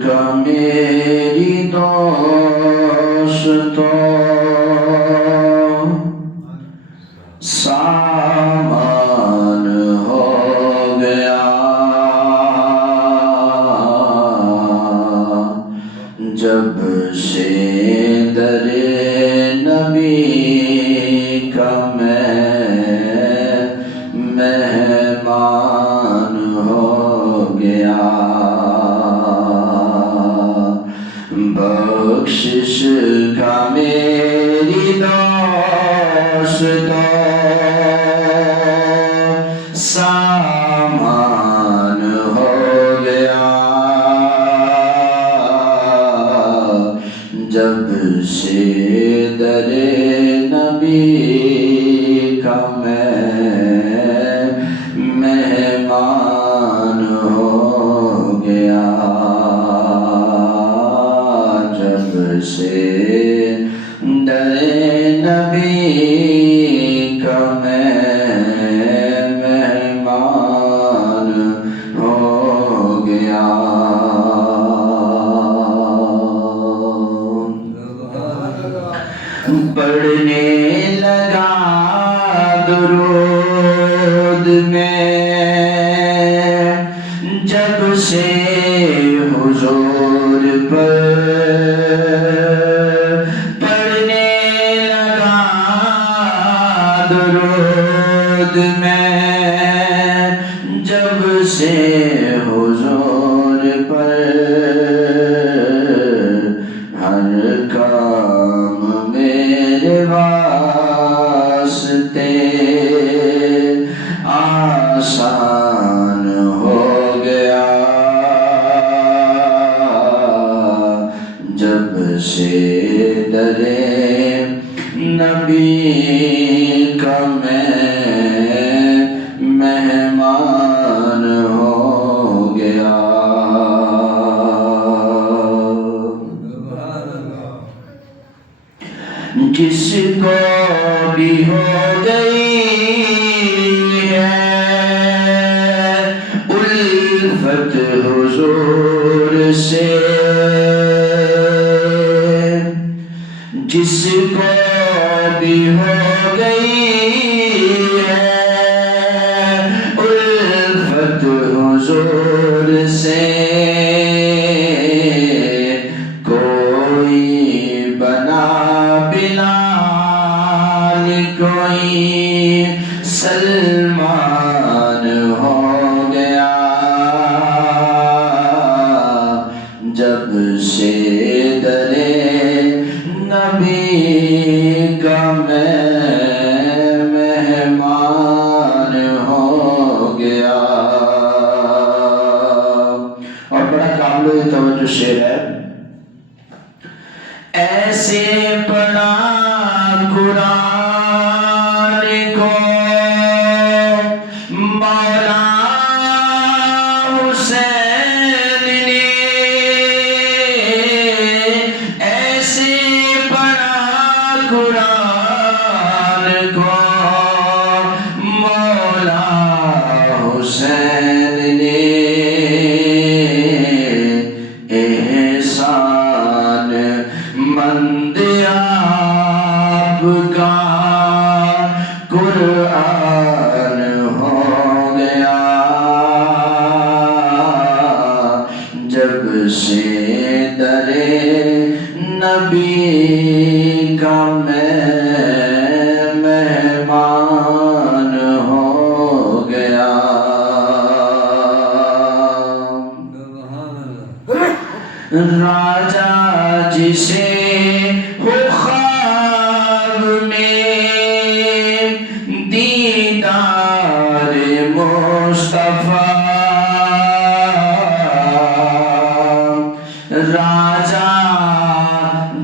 کا میری دوستوں سامان ہو گیا جب سے در نبی کا میں مہمان ہو گیا بخشش کا میری دوستوں سامان ہو گیا جب سے در نبی کا میں مہمان ہو گیا جب سے در نبی کا میں مہمان ہو گیا پڑھنے لگا درود میں جب سے حضور پر پڑھنے لگا درود میں جب سے حضور پر ہر کام میرے واسطے آسان ہو گیا جب سے در نبی کا میں مہمان ہو گیا جس کو بھی ہو گئی ہے الفت حضور سے جس کو بھی ہو گئی ہے الفت حضور سے کوئی بنا بلال کوئی سلمان ہو گیا جب سے در نبی کا میں مہمان ہو گیا اور بڑا قابل توجہ شعر ہے ایسے پڑھا قرآن کو مولا حسین نے ایسے پڑھا قرآن کو مولا حسین نے احسان مند آپ کا قرآن ہو گیا جب سے در نبی کا میں مہمان ہو گیا راجا جسے ہو خواب میں دیدار مصطفیٰ راجا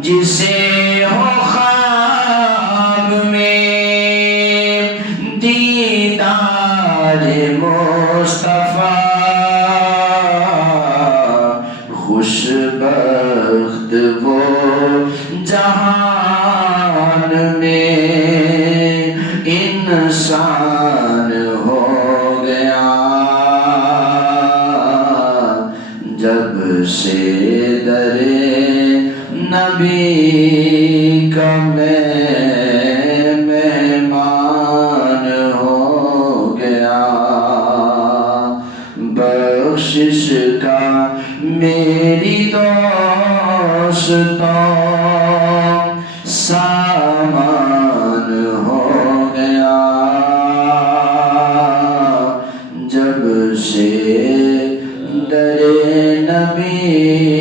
جسے ہو خواب میں دیدار مصطفیٰ خوش بخت وہ جہان میں انسان ہو گیا جب سے در نبی کا میں مہمان ہو گیا، بخشش کا میری دوستوں سامان ہو گیا، جب سے در نبی